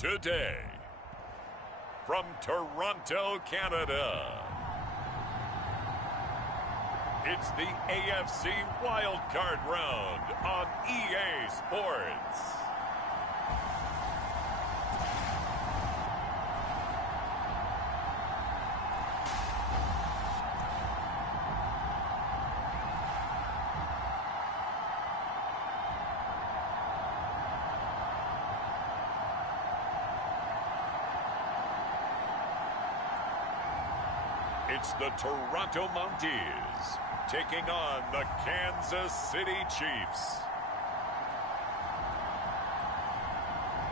Today, from Toronto, Canada, it's the AFC Wildcard Round on EA Sports. It's the Toronto Mounties taking on the Kansas City Chiefs.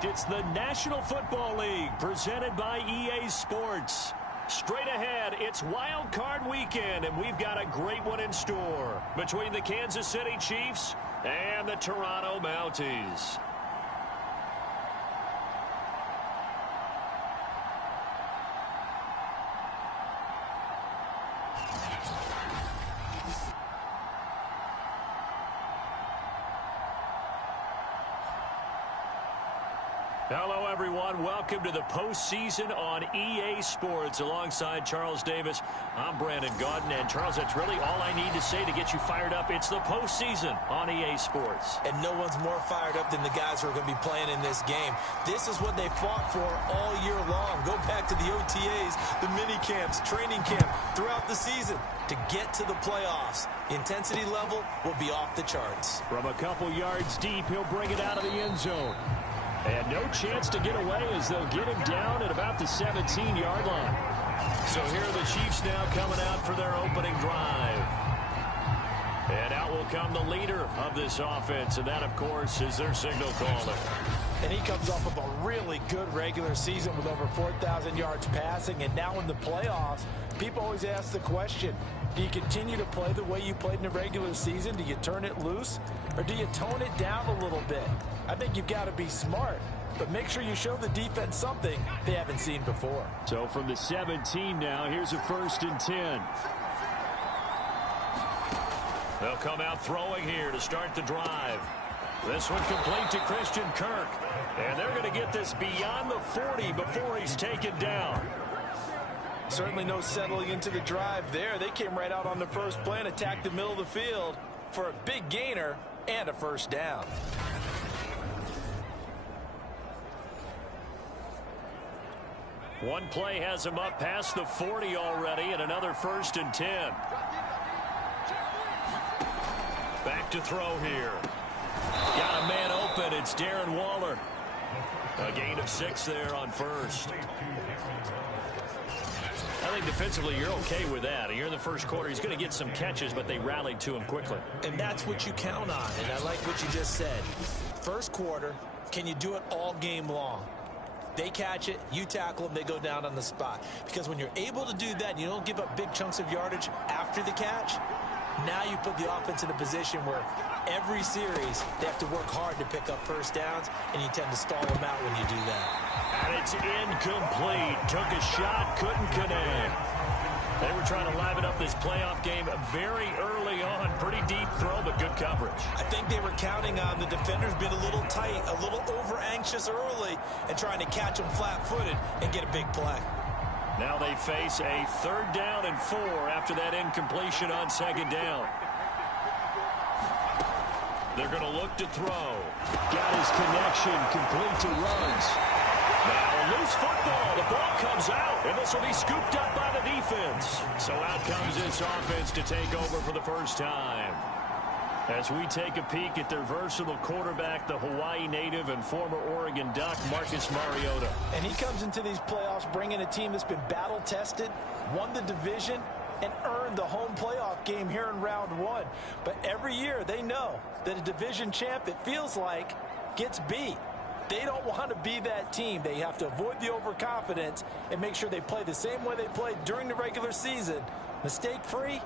It's the National Football League presented by EA Sports. Straight ahead, it's Wild Card Weekend, and we've got a great one in store between the Kansas City Chiefs and the Toronto Mounties. Hello, everyone. Welcome to the postseason on EA Sports. Alongside Charles Davis, I'm Brandon Gaudin. And, Charles, that's really all I need to say to get you fired up. It's the postseason on EA Sports. And no one's more fired up than the guys who are going to be playing in this game. This is what they fought for all year long. Go back to the OTAs, the mini camps, training camp, throughout the season to get to the playoffs. The intensity level will be off the charts. From a couple yards deep, he'll bring it out of the end zone. And no chance to get away as they'll get him down at about the 17-yard line. So here are the Chiefs now coming out for their opening drive. And out will come the leader of this offense, and that, of course, is their signal caller. And he comes off of a really good regular season with over 4,000 yards passing. And now in the playoffs, people always ask the question, do you continue to play the way you played in the regular season? Do you turn it loose? Or do you tone it down a little bit? I think you've got to be smart, but make sure you show the defense something they haven't seen before. So from the 17 now, here's a 1st and 10. They'll come out throwing here to start the drive. This one complete to Christian Kirk. And they're going to get this beyond the 40 before he's taken down. Certainly no settling into the drive there. They came right out on the first play and attacked the middle of the field for a big gainer and a first down. One play has him up past the 40 already, and another 1st and 10. Back to throw here. Got a man open. It's Darren Waller. A gain of 6 there on first. I think defensively you're okay with that. Here in the first quarter, he's going to get some catches, but they rallied to him quickly. And that's what you count on, and I like what you just said. First quarter, can you do it all game long? They catch it, you tackle them, they go down on the spot. Because when you're able to do that, and you don't give up big chunks of yardage after the catch, now you put the offense in a position where every series they have to work hard to pick up first downs, and you tend to stall them out when you do that. And it's incomplete. Took a shot, couldn't connect. They were trying to liven up this playoff game very early on. Pretty deep throw, but good coverage. I think they were counting on the defenders being a little tight, a little over-anxious early, and trying to catch them flat-footed and get a big play. Now they face a 3rd down and 4 after that incompletion on 2nd down. They're going to look to throw. Got his connection, complete to Ruggs. Now a loose football. The ball comes out, and this will be scooped up by the defense. So out comes this offense to take over for the first time. As we take a peek at their versatile quarterback, the Hawaii native and former Oregon Duck, Marcus Mariota. And he comes into these playoffs bringing a team that's been battle-tested, won the division, and earned the home playoff game here in round 1. But every year they know that a division champ, it feels like, gets beat. They don't want to be that team. They have to avoid the overconfidence and make sure they play the same way they played during the regular season, mistake-free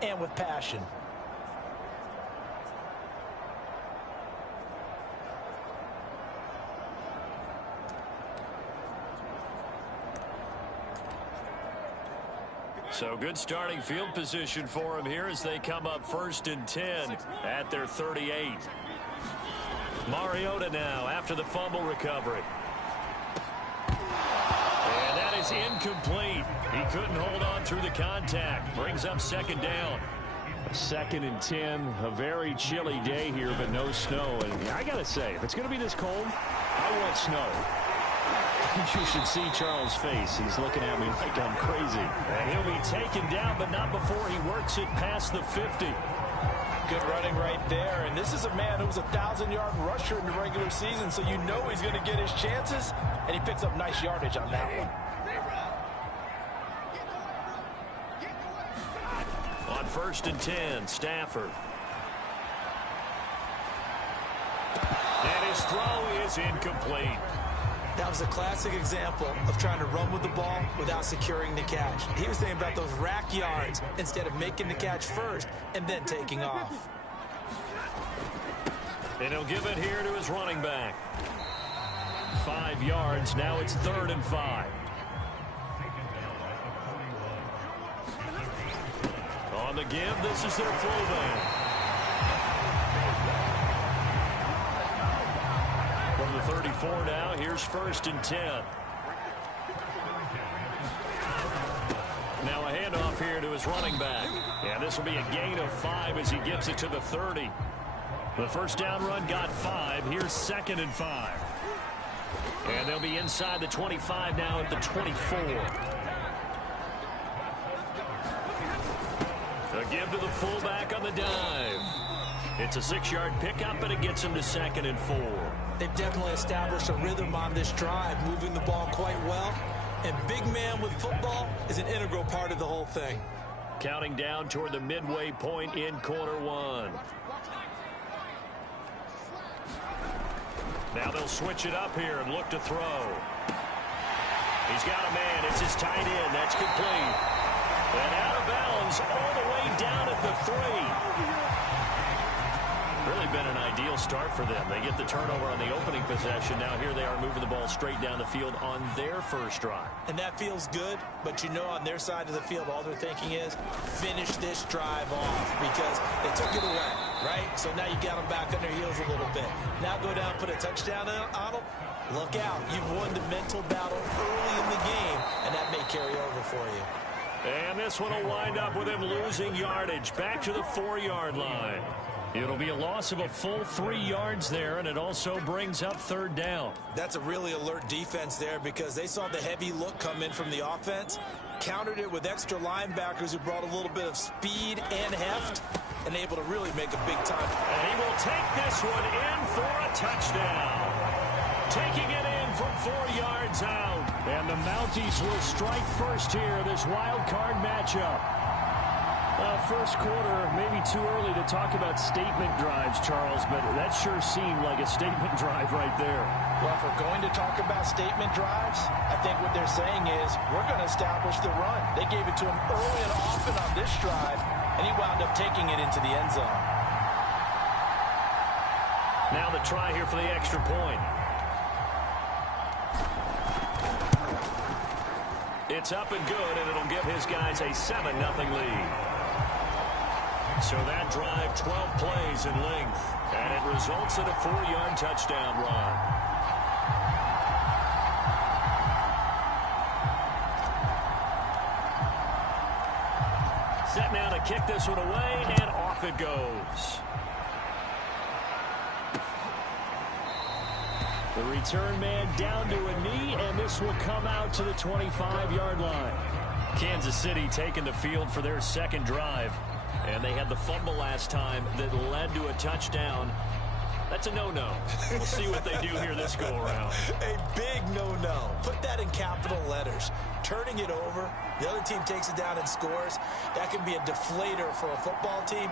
and with passion. So good starting field position for him here as they come up 1st and 10 at their 38. Mariota now after the fumble recovery. is incomplete. He couldn't hold on through the contact. Brings up second down. 2nd and 10. A very chilly day here, but no snow. And I got to say, if it's going to be this cold, I want snow. You should see Charles' face. He's looking at me like I'm crazy. And he'll be taken down, but not before he works it past the 50. Good running right there. And this is a man who was a 1,000-yard rusher in the regular season, so you know he's going to get his chances. And he picks up nice yardage on that one. On 1st and 10, Stafford. And his throw is incomplete. That was a classic example of trying to run with the ball without securing the catch. He was thinking about those rack yards instead of making the catch first and then taking off. And he'll give it here to his running back. 5 yards. Now it's 3rd and 5. On the give, this is their fullback. From the 34 now, here's 1st and 10. Now a handoff here to his running back. Yeah, this will be a gain of 5 as he gives it to the 30. The first down run got 5. Here's 2nd and 5. And they'll be inside the 25 now at the 24. A give to the fullback on the dive. It's a 6-yard pickup, and it gets him to 2nd and 4. They've definitely established a rhythm on this drive, moving the ball quite well. And big man with football is an integral part of the whole thing. Counting down toward the midway point in quarter 1. Now they'll switch it up here and look to throw. He's got a man. It's his tight end. That's complete. And out of bounds all the way down at the 3. Really been an ideal start for them. They get the turnover on the opening possession. Now here they are moving the ball straight down the field on their first drive. And that feels good, but you know on their side of the field all they're thinking is finish this drive off because they took it away, right? So now you got them back on their heels a little bit. Now go down, put a touchdown on them. Look out. You've won the mental battle early in the game, and that may carry over for you. And this one will wind up with him losing yardage back to the 4-yard line. It'll be a loss of a full 3 yards there, and it also brings up 3rd down. That's a really alert defense there because they saw the heavy look come in from the offense, countered it with extra linebackers who brought a little bit of speed and heft, and able to really make a big time. And he will take this one in for a touchdown. Taking it in from 4 yards out. And the Mounties will strike first here, this wild card matchup. First quarter, maybe too early to talk about statement drives, Charles, but that sure seemed like a statement drive right there. Well, if we're going to talk about statement drives, I think what they're saying is we're going to establish the run. They gave it to him early and often on this drive, and he wound up taking it into the end zone. Now the try here for the extra point. It's up and good, and it'll give his guys a 7-0 lead. So that drive, 12 plays in length, and it results in a 4-yard touchdown run. Set now to kick this one away, and off it goes. The return man down to a knee, and this will come out to the 25-yard line. Kansas City taking the field for their second drive. And they had the fumble last time that led to a touchdown. That's a no-no. We'll see what they do here this go-around. A big no-no. Put that in capital letters. Turning it over, the other team takes it down and scores. That can be a deflator for a football team.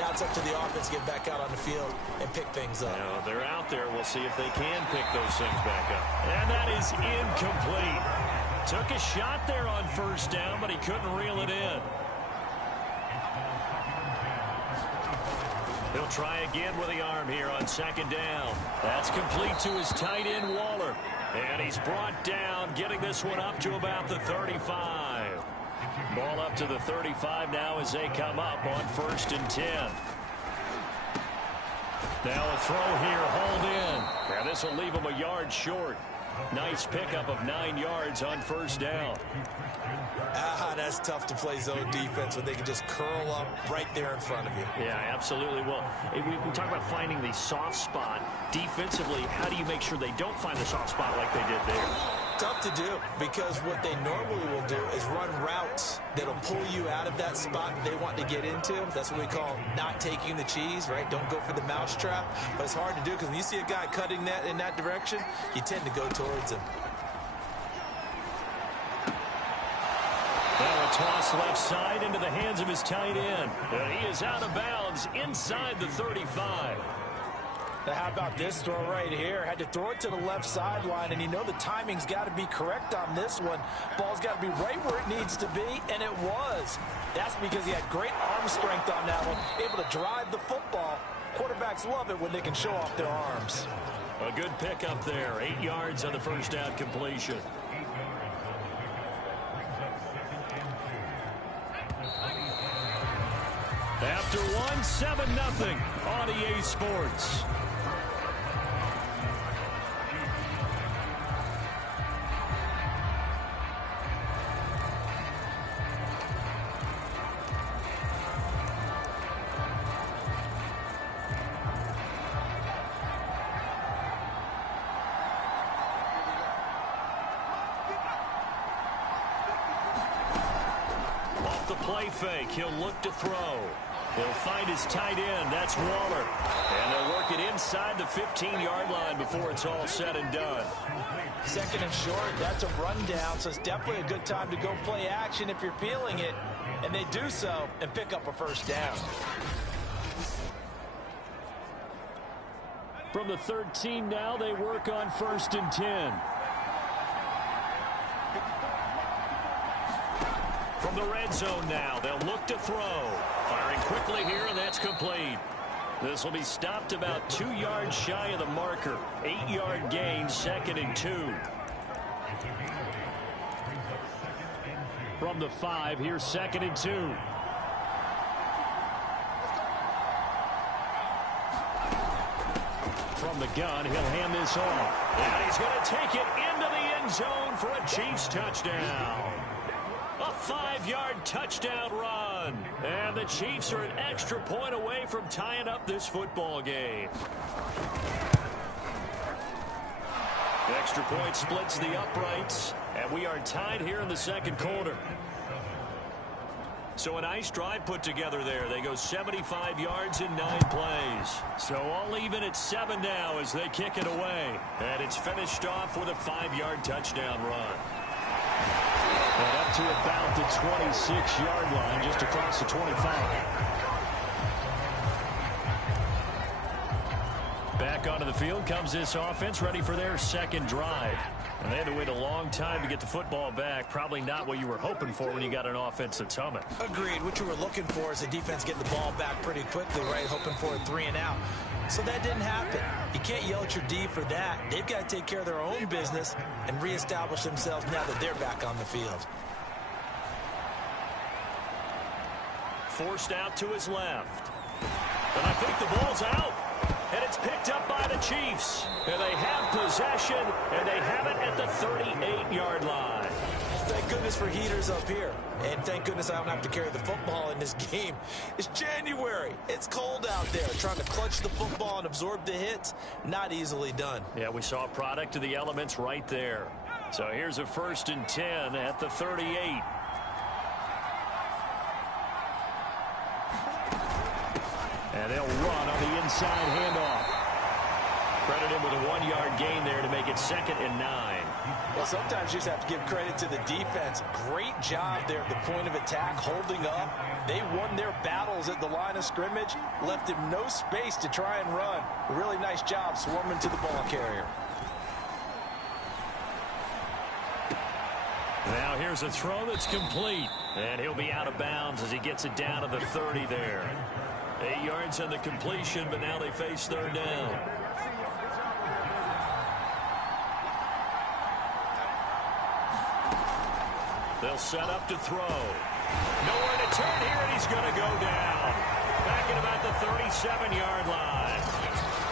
Now it's up to the offense to get back out on the field and pick things up. Now, they're out there. We'll see if they can pick those things back up. And that is incomplete. Took a shot there on first down, but he couldn't reel it in. He'll try again with the arm here on second down. That's complete to his tight end, Waller. And he's brought down, getting this one up to about the 35. Ball up to the 35 now as they come up on 1st and 10. Now a throw here, hauled in. Now this will leave him a yard short. Nice pickup of 9 yards on first down. That's tough to play zone defense when they can just curl up right there in front of you. Yeah, absolutely. Well, we talk about finding the soft spot. Defensively, how do you make sure they don't find the soft spot like they did there? Tough to do, because what they normally will do is run routes that'll pull you out of that spot they want to get into. That's what we call not taking the cheese, right? Don't go for the mousetrap. But it's hard to do because when you see a guy cutting that in that direction, you tend to go towards him. Now a toss left side into the hands of his tight end. And he is out of bounds inside the 35. Now how about this throw right here? Had to throw it to the left sideline, and you know the timing's got to be correct on this one. Ball's got to be right where it needs to be, and it was. That's because he had great arm strength on that one, able to drive the football. Quarterbacks love it when they can show off their arms. A good pickup there. 8 yards on the first down completion. After one, 7-0 on EA Sports. Off the play fake, he'll look to throw. He'll find his tight end. That's Waller. And they'll work it inside the 15-yard line before it's all said and done. Second and short, that's a rundown, so it's definitely a good time to go play action if you're feeling it. And they do so and pick up a first down. From the 13 now, they work on 1st and 10. From the red zone now, they'll look to throw. Firing quickly here, and that's complete. This will be stopped about 2 yards shy of the marker. 8-yard gain, 2nd and 2. From the 5, here's 2nd and 2. From the gun, he'll hand this off. And he's going to take it into the end zone for a Chiefs touchdown. A 5-yard touchdown run. And the Chiefs are an extra point away from tying up this football game. The extra point splits the uprights. And we are tied here in the second quarter. So a nice drive put together there. They go 75 yards in 9 plays. So all even at 7 now as they kick it away. And it's finished off with a 5-yard touchdown run. And up to about the 26-yard line, just across the 25. Back onto the field comes this offense, ready for their second drive. And they had to wait a long time to get the football back. Probably not what you were hoping for when you got an offense that's humming. Agreed. What you were looking for is the defense getting the ball back pretty quickly, right? Hoping for a 3 and out. So that didn't happen. You can't yell at your D for that. They've got to take care of their own business and reestablish themselves now that they're back on the field. Forced out to his left. And I think the ball's out. And it's picked up by the Chiefs. And they have possession, and they have it at the 38-yard line. Thank goodness for heaters up here. And thank goodness I don't have to carry the football in this game. It's January. It's cold out there. Trying to clutch the football and absorb the hits, not easily done. Yeah, we saw a product of the elements right there. So here's a 1st and 10 at the 38. And they'll run on the inside handoff. Credit him with a 1-yard gain there to make it 2nd and 9. Well, sometimes you just have to give credit to the defense. Great job there at the point of attack, holding up. They won their battles at the line of scrimmage, left him no space to try and run. A really nice job swarming to the ball carrier. Now here's a throw that's complete. And he'll be out of bounds as he gets it down to the 30 there. 8 yards on the completion, but now they face 3rd down. They'll set up to throw. Nowhere to turn here, and he's going to go down. Back at about the 37-yard line.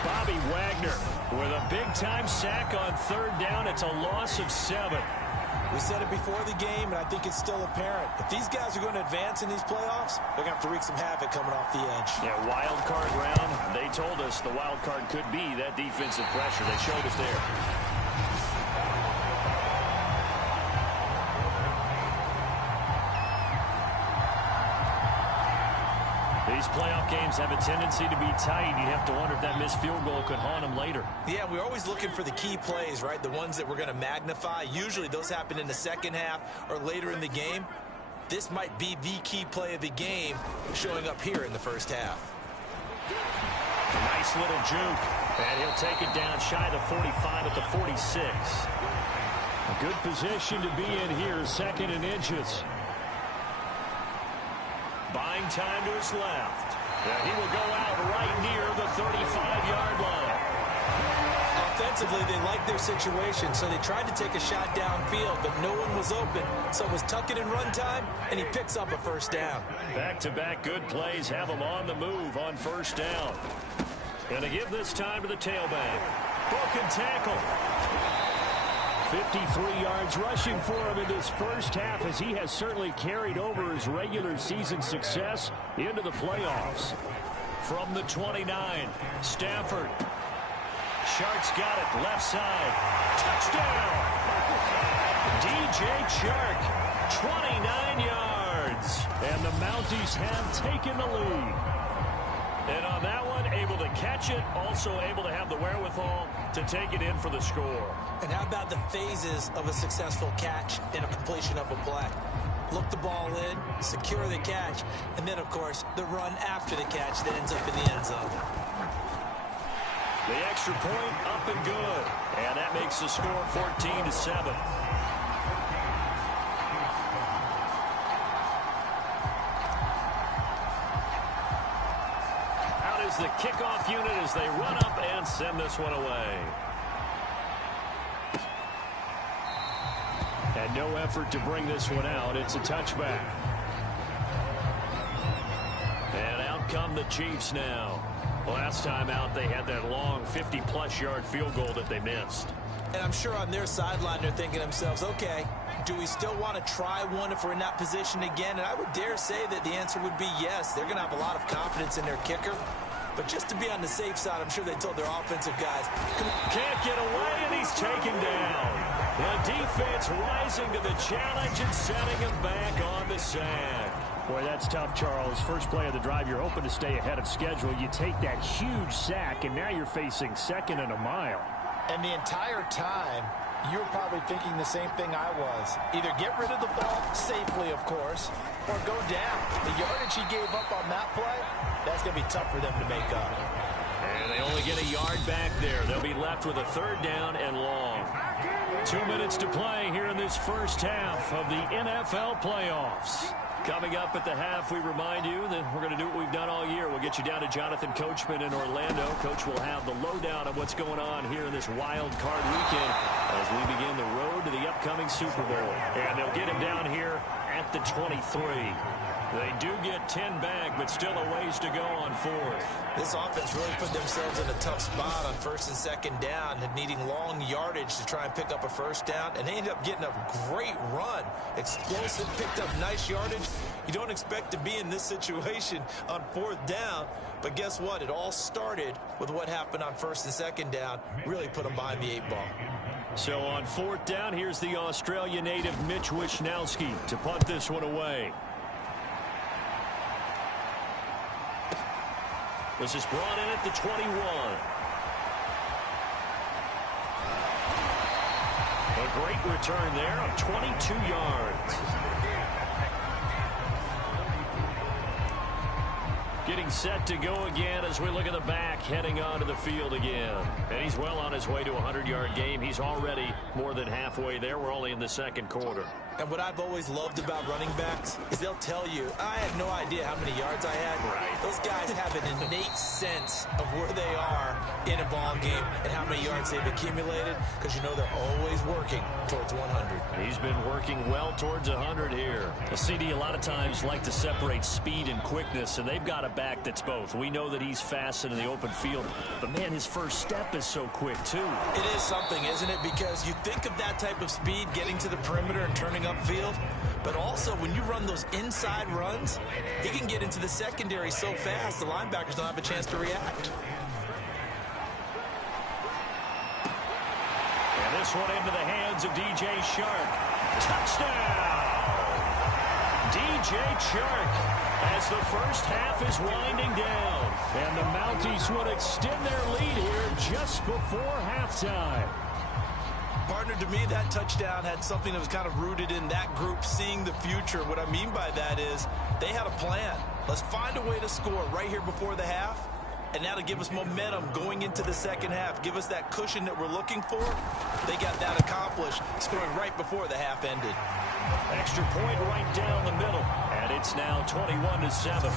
Bobby Wagner with a big-time sack on third down. It's a loss of 7. We said it before the game, and I think it's still apparent. If these guys are going to advance in these playoffs, they're going to have to wreak some havoc coming off the edge. Yeah, wild card round. They told us the wild card could be that defensive pressure. They showed us there. These playoff games have a tendency to be tight. You have to wonder if that missed field goal could haunt them later. Yeah, we're always looking for the key plays, right? The ones that we're going to magnify. Usually those happen in the second half or later in the game. This might be the key play of the game showing up here in the first half. Nice little juke. And he'll take it down shy of the 45 at the 46. A good position to be in here, second and inches. Buying time to his left. He will go out right near the 35-yard line. Offensively, they like their situation, so they tried to take a shot downfield, but no one was open. So it was tuck it in run time, and he picks up a first down. Back-to-back good plays have him on the move on first down. Gonna give this time to the tailback. Broken tackle. 53 yards rushing for him in this first half, as he has certainly carried over his regular season success into the playoffs. From the 29, Stafford. Shark's got it, left side. Touchdown! DJ Chark, 29 yards. And the Mounties have taken the lead. And on that one, able to catch it, also able to have the wherewithal to take it in for the score. And how about the phases of a successful catch and a completion of a play? Look the ball in, secure the catch, and then, of course, the run after the catch that ends up in the end zone. The extra point up and good. And that makes the score 14-7. The kickoff unit as they run up and send this one away. And no effort to bring this one out. It's a touchback. And out come the Chiefs now. Last time out, they had that long 50-plus yard field goal that they missed. And I'm sure on their sideline they're thinking to themselves, okay, do we still want to try one if we're in that position again? And I would dare say that the answer would be yes. They're going to have a lot of confidence in their kicker. But just to be on the safe side, I'm sure they told their offensive guys. Can't get away, and he's taken down. The defense rising to the challenge and setting him back on the sack. Boy, that's tough, Charles. First play of the drive, you're hoping to stay ahead of schedule. You take that huge sack, and now you're facing second and a mile. And the entire time, you were probably thinking the same thing I was. Either get rid of the ball safely, of course, or go down. The yardage he gave up on that play, that's going to be tough for them to make up. And they only get a yard back there. They'll be left with a third down and long. 2 minutes to play here in this first half of the NFL playoffs. Coming up at the half, we remind you that we're going to do what we've done all year. We'll get you down to Jonathan Coachman in Orlando. Coach will have the lowdown of what's going on here in this wild card weekend as we begin the road to the upcoming Super Bowl. And they'll get him down here at the 23. They do get 10 back, but still a ways to go on fourth. This offense really put themselves in a tough spot on first and second down, needing long yardage to try and pick up a first down, and they ended up getting a great run. Explosive, picked up nice yardage. You don't expect to be in this situation on fourth down, but guess what? It all started with what happened on first and second down. Really put them behind the 8 ball. So on fourth down, here's the Australia native Mitch Wishnowsky to punt this one away. This is brought in at the 21. A great return there of 22 yards. Getting set to go again as we look at the back, heading onto the field again. And he's well on his way to a 100-yard game. He's already more than halfway there. We're only in the second quarter. And what I've always loved about running backs is they'll tell you, I had no idea how many yards I had. Right. Those guys have an innate sense of where they are in a ball game and how many yards they've accumulated, because you know they're always working towards 100. He's been working well towards 100 here. The CD a lot of times like to separate speed and quickness, and they've got a back that's both. We know that he's fast in the open field, but man, his first step is so quick too. It is something, isn't it? Because you think of that type of speed getting to the perimeter and turning upfield, but also when you run those inside runs, he can get into the secondary so fast the linebackers don't have a chance to react. And this one into the hands of DJ Chark. Touchdown! DJ Chark as the first half is winding down. And the Mounties would extend their lead here just before halftime. Partner, to me, that touchdown had something that was kind of rooted in that group seeing the future. What I mean by that is they had a plan. Let's find a way to score right here before the half, and now to give us momentum going into the second half, give us that cushion that we're looking for. They got that accomplished, scoring right before the half ended. Extra point right down the middle, and it's now 21-7.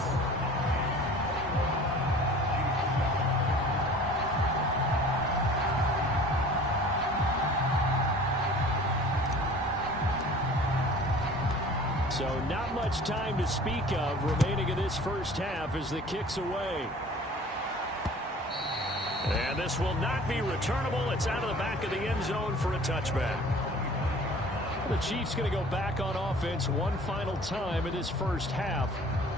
So not much time to speak of remaining in this first half as the kick's away. And this will not be returnable. It's out of the back of the end zone for a touchback. The Chiefs going to go back on offense one final time in this first half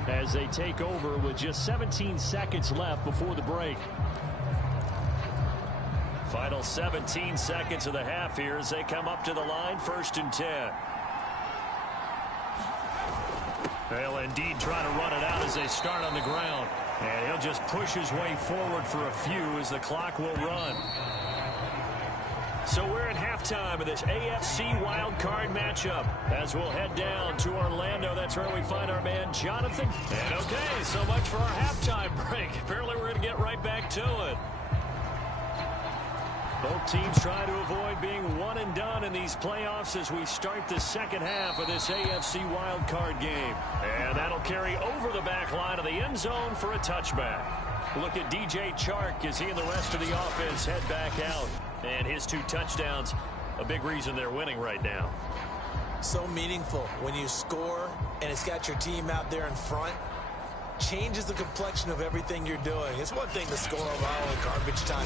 as they take over with just 17 seconds left before the break. Final 17 seconds of the half here as they come up to the line, 1st and 10. They'll indeed try to run it out as they start on the ground. And he'll just push his way forward for a few as the clock will run. So we're at halftime of this AFC wild card matchup as we'll head down to Orlando. That's where we find our man Jonathan. And okay, so much for our halftime break. Apparently we're going to get right back to it. Both teams try to avoid being one and done in these playoffs as we start the second half of this AFC wild card game. And that'll carry over the back line of the end zone for a touchback. Look at DJ Chark as he and the rest of the offense head back out. And his 2 touchdowns, a big reason they're winning right now. So meaningful when you score and it's got your team out there in front. Changes the complexion of everything you're doing. It's one thing to score a mile in garbage time,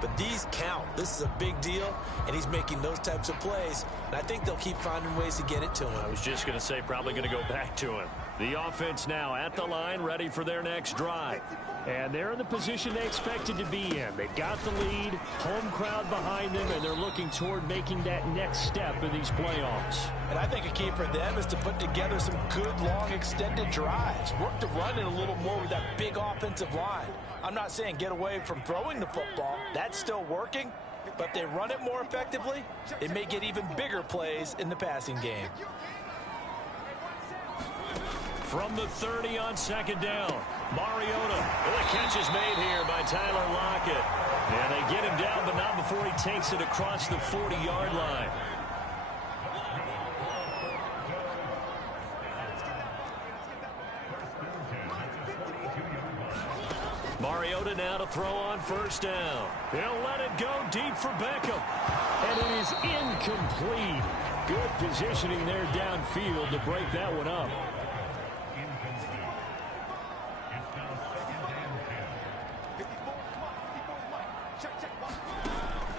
but these count. This is a big deal, and he's making those types of plays. And I think they'll keep finding ways to get it to him. I was just going to say probably going to go back to him. The offense now at the line, ready for their next drive. And they're in the position they expected to be in. They've got the lead, home crowd behind them, and they're looking toward making that next step in these playoffs. And I think a key for them is to put together some good, long, extended drives. Work to run it a little more with that big offensive line. I'm not saying get away from throwing the football. That's still working. But if they run it more effectively, it may get even bigger plays in the passing game. From the 30 on 2nd down, Mariota. And the catch is made here by Tyler Lockett. And they get him down, but not before he takes it across the 40-yard line. Mariota now to throw on 1st down. He'll let it go deep for Beckham. And it is incomplete. Good positioning there downfield to break that one up.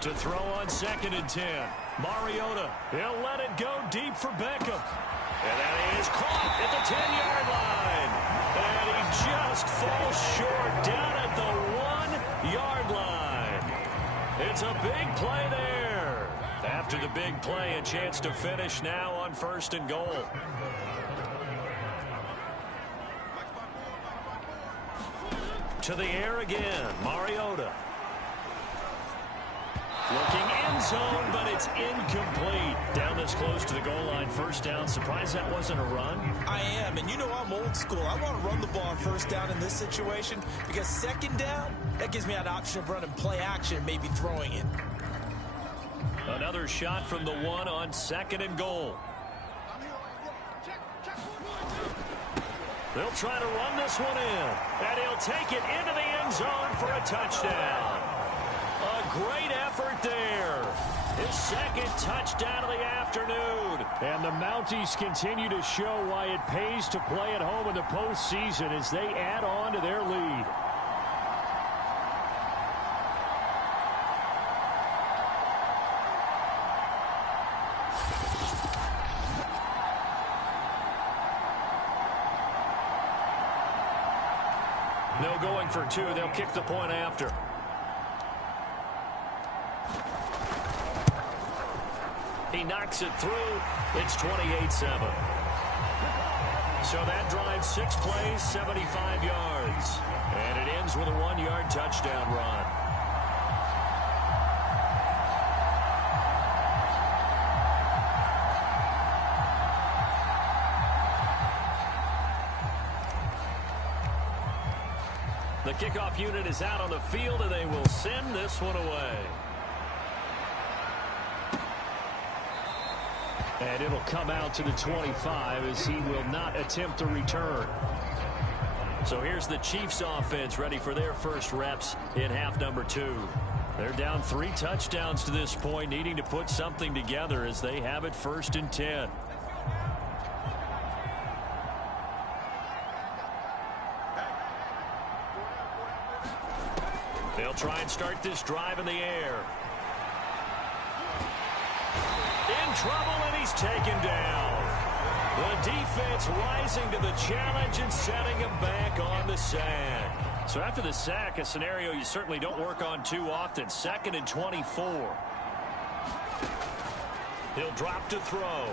To throw on 2nd and 10. Mariota. He'll let it go deep for Beckham. And that is caught at the 10-yard line. And he just falls short down at the 1-yard line. It's a big play there. After the big play, a chance to finish now on 1st and goal. To the air again, Mariota. Looking end zone, but it's incomplete. Down this close to the goal line, 1st down. Surprised that wasn't a run? I am, and you know I'm old school. I want to run the ball on 1st down in this situation because 2nd down, that gives me an option of running play action, maybe throwing it. Another shot from the 1 on 2nd and goal. They'll try to run this one in. And he'll take it into the end zone for a touchdown. A great effort there. His second touchdown of the afternoon. And the Mounties continue to show why it pays to play at home in the postseason as they add on to their lead. No going for two. They'll kick the point after. He knocks it through. It's 28-7. So that drive, 6 plays, 75 yards. And it ends with a 1-yard touchdown run. The kickoff unit is out on the field, and they will send this one away. And it'll come out to the 25 as he will not attempt to return. So here's the Chiefs offense ready for their first reps in half number 2. They're down 3 touchdowns to this point, needing to put something together as they have it 1st and 10. They'll try and start this drive in the air. In trouble, and he's taken down. The defense rising to the challenge and setting him back on the sack. So after the sack, a scenario you certainly don't work on too often. 2nd and 24. He'll drop to throw.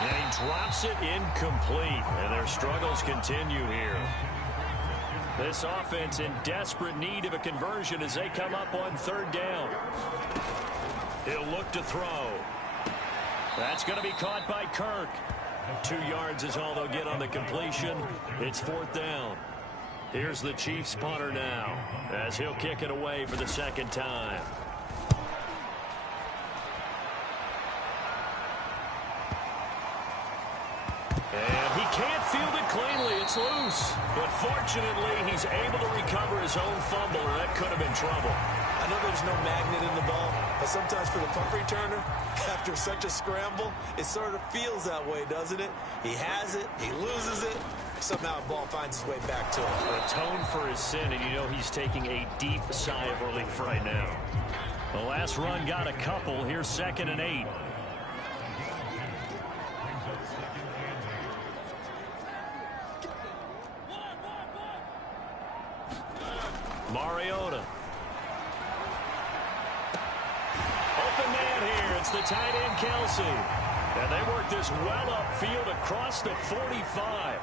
And he drops it incomplete. And their struggles continue here. This offense in desperate need of a conversion as they come up on 3rd down. He'll look to throw. That's going to be caught by Kirk. 2 yards is all they'll get on the completion. It's 4th down. Here's the Chiefs punter now as he'll kick it away for the 2nd time. And he can't field it cleanly. It's loose. But fortunately, he's able to recover his own fumble, or that could have been trouble. I know there's no magnet in the ball, but sometimes for the punt returner, after such a scramble, it sort of feels that way, doesn't it? He has it, he loses it, somehow the ball finds its way back to him. Atone for his sin, and you know he's taking a deep sigh of relief right now. The last run got a couple. Here's 2nd and 8. Mariota. Open man here. It's the tight end, Kelsey. And they work this well upfield across the 45.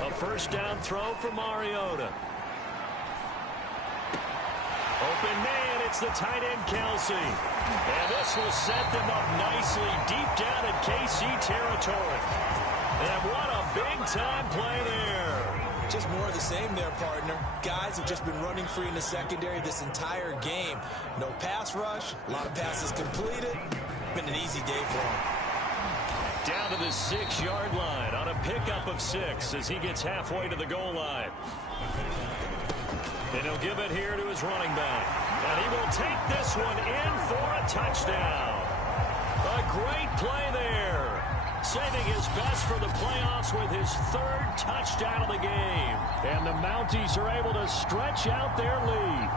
A 1st down throw for Mariota. Open man. It's the tight end, Kelsey. And this will set them up nicely deep down in KC territory. And what a big-time play there. Just more of the same there, partner. Guys have just been running free in the secondary this entire game. No pass rush, a lot of passes completed. Been an easy day for him. Down to the 6-yard line on a pickup of 6 as he gets halfway to the goal line. And he'll give it here to his running back. And he will take this one in for a touchdown. A great play there. Saving his best for the playoffs with his 3rd touchdown of the game. And the Mounties are able to stretch out their lead.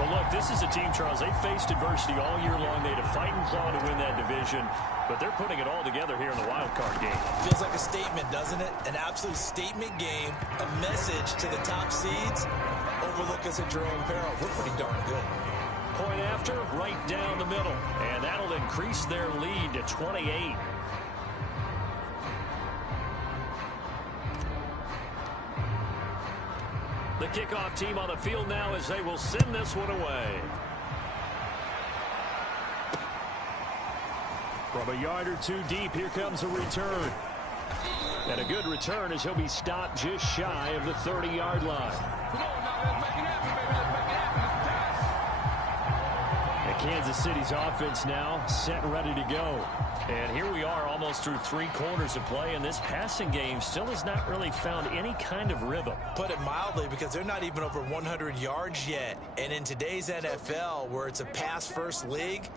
Well, look, this is a team, Charles, they faced adversity all year long. They had to fight and claw to win that division, but they're putting it all together here in the wild card game. Feels like a statement, doesn't it? An absolute statement game, a message to the top seeds. Overlook us at your own peril. We're pretty darn good. Point after, right down the middle, and that'll increase their lead to 28. The kickoff team on the field now as they will send this one away. From a yard or 2 deep, here comes a return. And a good return as he'll be stopped just shy of the 30-yard line. Kansas City's offense now set and ready to go. And here we are almost through 3 quarters of play, and this passing game still has not really found any kind of rhythm. Put it mildly, because they're not even over 100 yards yet. And in today's NFL, where it's a pass-first league,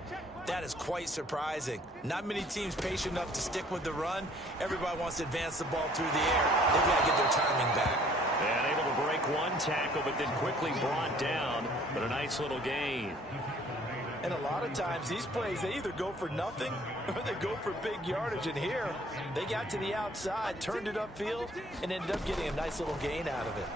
that is quite surprising. Not many teams patient enough to stick with the run. Everybody wants to advance the ball through the air. They've got to get their timing back. And able to break one tackle, but then quickly brought down. But a nice little gain. And a lot of times, these plays, they either go for nothing or they go for big yardage. And here, they got to the outside, turned it upfield, and ended up getting a nice little gain out of it.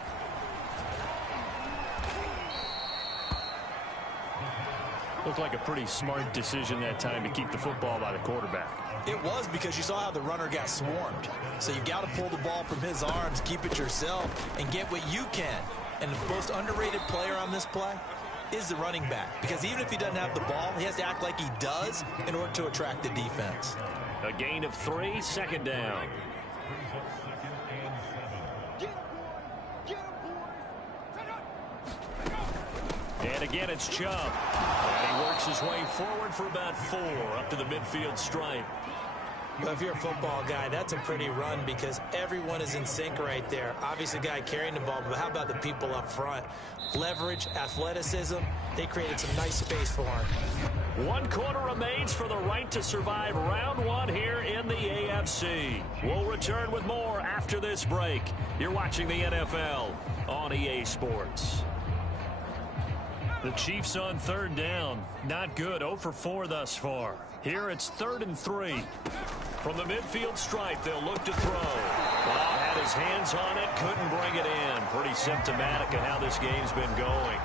Looked like a pretty smart decision that time to keep the football by the quarterback. It was, because you saw how the runner got swarmed. So you got to pull the ball from his arms, keep it yourself, and get what you can. And the most underrated player on this play is the running back, because even if he doesn't have the ball, he has to act like he does in order to attract the defense. A gain of 3, 2nd down. And again, it's Chubb. And he works his way forward for about 4 up to the midfield stripe. Well, if you're a football guy, that's a pretty run, because everyone is in sync right there. Obviously, the guy carrying the ball, but how about the people up front? Leverage, athleticism, they created some nice space for him. 1 quarter remains for the right to survive round 1 here in the AFC. We'll return with more after this break. You're watching the NFL on EA Sports. The Chiefs on 3rd down. Not good. 0 for 4 thus far. Here it's 3rd and 3. From the midfield stripe, they'll look to throw. Well, had his hands on it, couldn't bring it in. Pretty symptomatic of how this game's been going.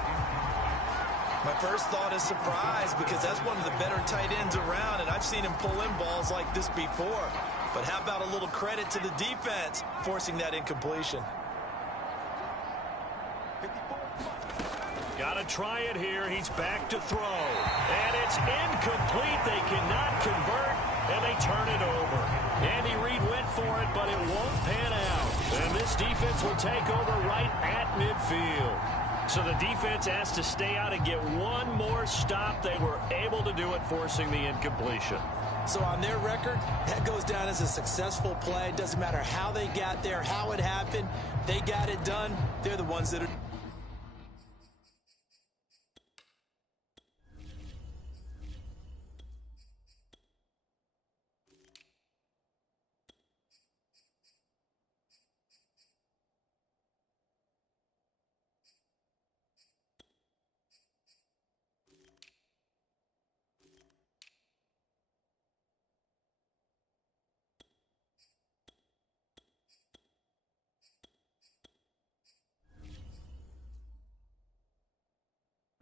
My first thought is surprise, because that's one of the better tight ends around, and I've seen him pull in balls like this before. But how about a little credit to the defense forcing that incompletion? Got to try it here. He's back to throw. And it's incomplete. They cannot convert, and they turn it over. Andy Reid went for it, but it won't pan out. And this defense will take over right at midfield. So the defense has to stay out and get one more stop. They were able to do it, forcing the incompletion. So on their record, that goes down as a successful play. It doesn't matter how they got there, how it happened. They got it done. They're the ones that are...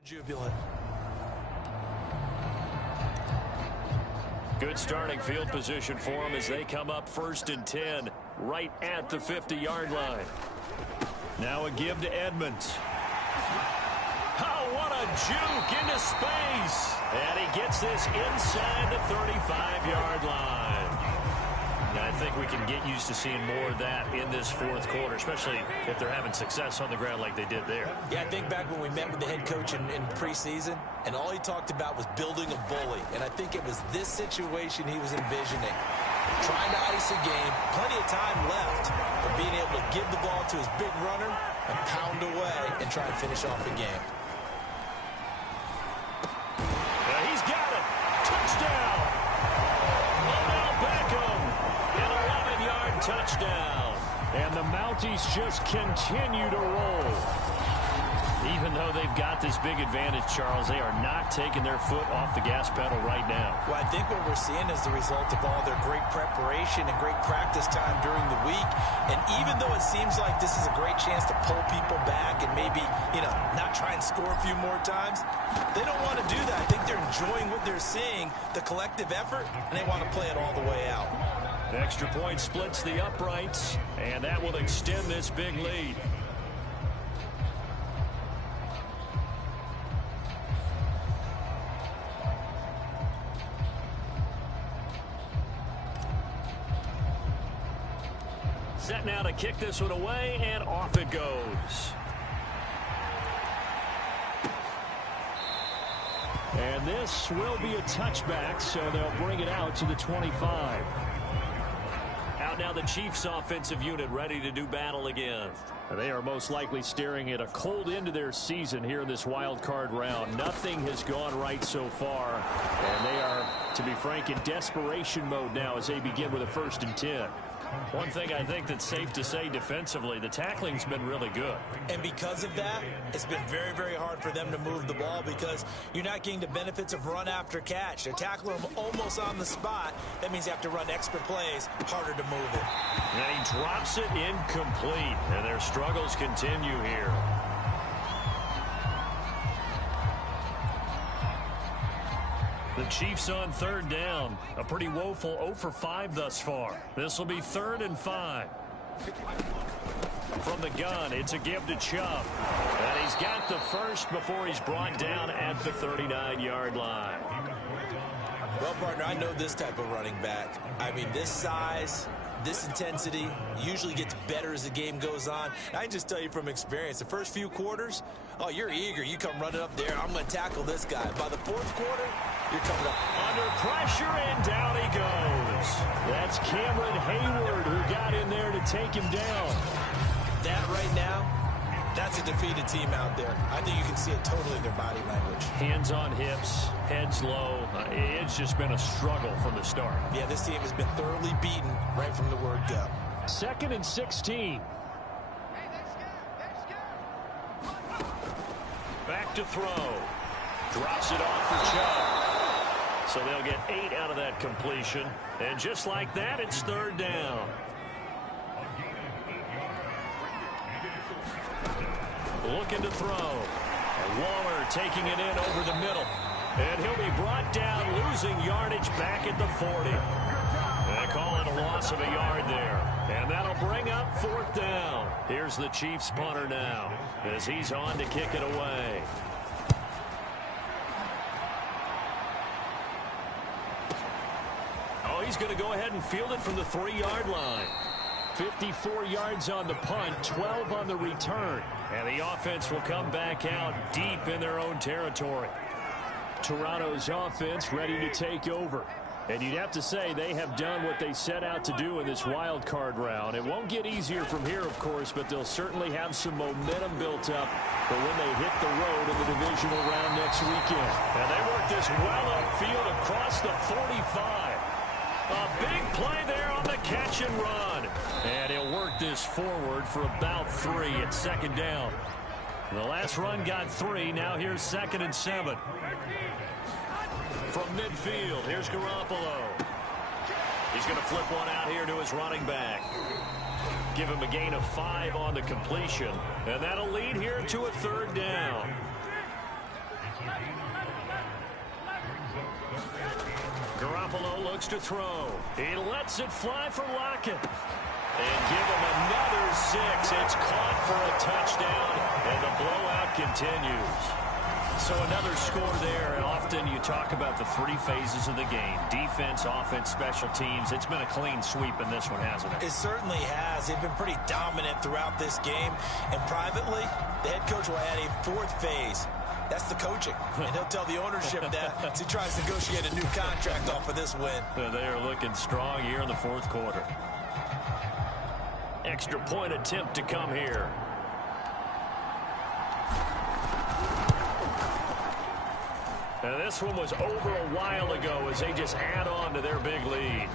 jubilant. Good starting field position for them as they come up 1st and 10 right at the 50-yard line. Now a give to Edmonds. Oh, what a juke into space. And he gets this inside the 35-yard line. I think we can get used to seeing more of that in this 4th quarter, especially if they're having success on the ground like they did there. Yeah, I think back when we met with the head coach in preseason, and all he talked about was building a bully. And I think it was this situation he was envisioning. Trying to ice a game, plenty of time left, but being able to give the ball to his big runner and pound away and try and finish off the game. He's got it. Touchdown. Odell Beckham. An 11-yard touchdown. And the Mounties just continue to roll. Even though they've got this big advantage, Charles, they are not taking their foot off the gas pedal right now. Well, I think what we're seeing is the result of all their great preparation and great practice time during the week. And even though it seems like this is a great chance to pull people back and maybe, not try and score a few more times, they don't want to do that. I think they're enjoying what they're seeing, the collective effort, and they want to play it all the way out. The extra point splits the uprights, and that will extend this big lead. Set now to kick this one away, and off it goes. And this will be a touchback, so they'll bring it out to the 25. Out now the Chiefs offensive unit ready to do battle again. They are most likely staring at a cold end to their season here in this wild card round. Nothing has gone right so far, and they are, to be frank, in desperation mode now as they begin with a 1st and 10. One thing I think that's safe to say defensively, the tackling's been really good. And because of that, it's been very, very hard for them to move the ball because you're not getting the benefits of run after catch. They're tackling them almost on the spot. That means you have to run extra plays, harder to move it. And he drops it incomplete, and their struggles continue here. The Chiefs on 3rd down. A pretty woeful 0 for 5 thus far. This will be 3rd and 5. From the gun, it's a give to Chubb. And he's got the first before he's brought down at the 39-yard line. Well, partner, I know this type of running back. I mean, this size, this intensity usually gets better as the game goes on. I can just tell you from experience, the first few quarters, oh, you're eager. You come running up there. I'm going to tackle this guy. By the 4th quarter, you're coming up. Under pressure, and down he goes. That's Cameron Hayward who got in there to take him down. That right now, that's a defeated team out there. I think you can see it totally in their body language. Hands on hips, heads low. It's just been a struggle from the start. Yeah, this team has been thoroughly beaten right from the word go. 2nd and 16. Back to throw. Drops it off for Chubb. So they'll get 8 out of that completion. And just like that, it's 3rd down. Looking to throw. Waller taking it in over the middle. And he'll be brought down, losing yardage back at the 40. They call it a loss of a yard there. And that'll bring up 4th down. Here's the Chiefs punter now as he's on to kick it away. Oh, he's going to go ahead and field it from the 3-yard line. 54 yards on the punt, 12 on the return. And the offense will come back out deep in their own territory. Toronto's offense ready to take over. And you'd have to say they have done what they set out to do in this wild card round. It won't get easier from here, of course, but they'll certainly have some momentum built up for when they hit the road in the divisional round next weekend. And they work this well upfield across the 45. A big play there on the catch and run. And he'll work this forward for about 3 at 2nd down. The last run got 3. Now here's 2nd and 7. From midfield, here's Garoppolo. He's going to flip one out here to his running back. Give him a gain of 5 on the completion. And that'll lead here to a 3rd down. Garoppolo looks to throw. He lets it fly for Lockett. And give him another 6. It's caught for a touchdown, and the blowout continues. So another score there, and often you talk about the 3 phases of the game. Defense, offense, special teams. It's been a clean sweep in this one, hasn't it? It certainly has. They've been pretty dominant throughout this game. And privately, the head coach will add a 4th phase. That's the coaching. And he'll tell the ownership that as he tries to negotiate a new contract off of this win. They are looking strong here in the 4th quarter. Extra point attempt to come here. And this one was over a while ago as they just add on to their big lead.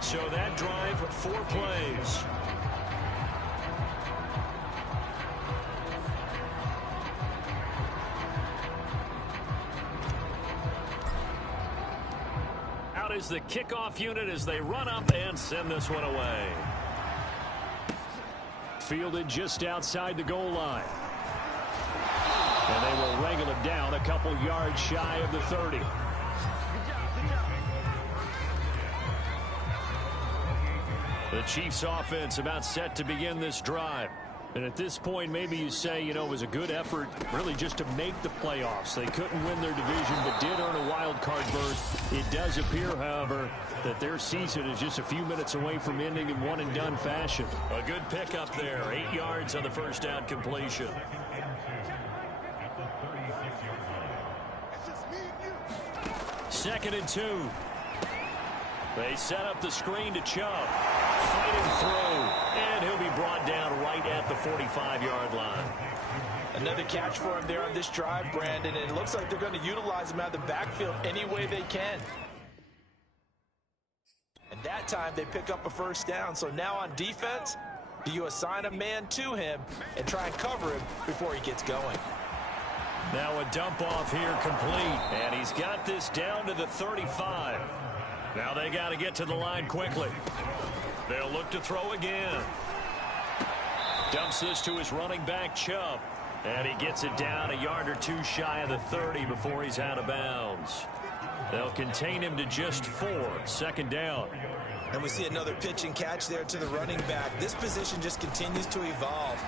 So that drive, 4 plays. Out is the kickoff unit as they run up and send this one away. Fielded just outside the goal line. And they will wrangle it down a couple yards shy of the 30. The Chiefs offense about set to begin this drive. And at this point, maybe you say, you know, it was a good effort really just to make the playoffs. They couldn't win their division, but did earn a wild card berth. It does appear, however, that their season is just a few minutes away from ending in one-and-done fashion. A good pickup there, 8 yards on the first down completion. 2nd and 2. They set up the screen to Chubb. Fighting through. And he'll be brought down right at the 45-yard line. Another catch for him there on this drive, Brandon. And it looks like they're going to utilize him out of the backfield any way they can. And that time they pick up a first down. So now on defense, do you assign a man to him and try and cover him before he gets going? Now a dump off here complete. And he's got this down to the 35. Now they got to get to the line quickly. They'll look to throw again. Dumps this to his running back, Chubb. And he gets it down a yard or two shy of the 30 before he's out of bounds. They'll contain him to just 4. 2nd down. And we see another pitch and catch there to the running back. This position just continues to evolve.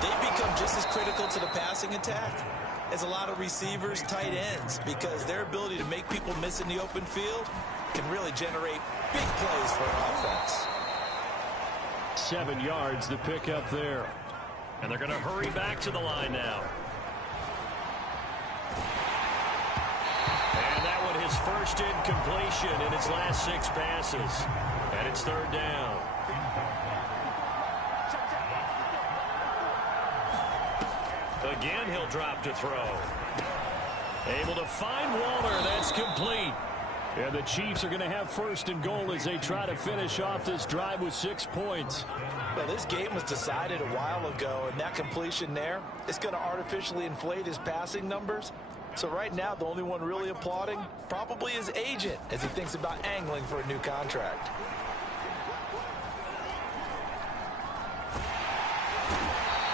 They become just as critical to the passing attack as a lot of receivers, tight ends, because their ability to make people miss in the open field can really generate big plays for an offense. 7 yards the pick up there. And they're going to hurry back to the line now. And that one his first incompletion in its last 6 passes. And it's 3rd down. Again, he'll drop to throw. Able to find Waller. That's complete. And the Chiefs are going to have 1st and goal as they try to finish off this drive with 6 points. Well, this game was decided a while ago, and that completion there is going to artificially inflate his passing numbers. So right now, the only one really applauding probably his agent as he thinks about angling for a new contract.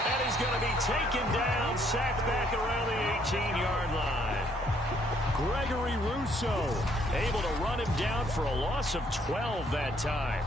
And he's going to be taken down, sacked back around the 18-yard line. Gregory Rousseau able to run him down for a loss of 12 that time.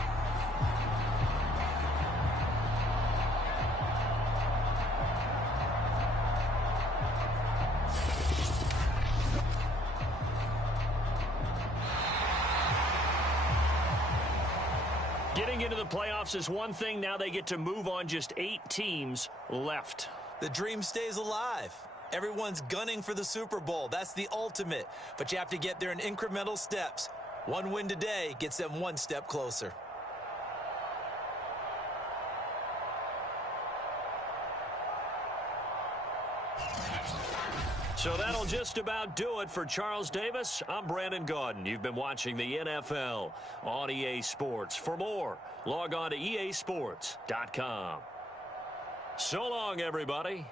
Getting into the playoffs is one thing. Now they get to move on. Just 8 teams left. The dream stays alive. Everyone's gunning for the Super Bowl. That's the ultimate. But you have to get there in incremental steps. One win today gets them 1 step closer. So that'll just about do it for Charles Davis. I'm Brandon Gaudin. You've been watching the NFL on EA Sports. For more, log on to easports.com. So long, everybody.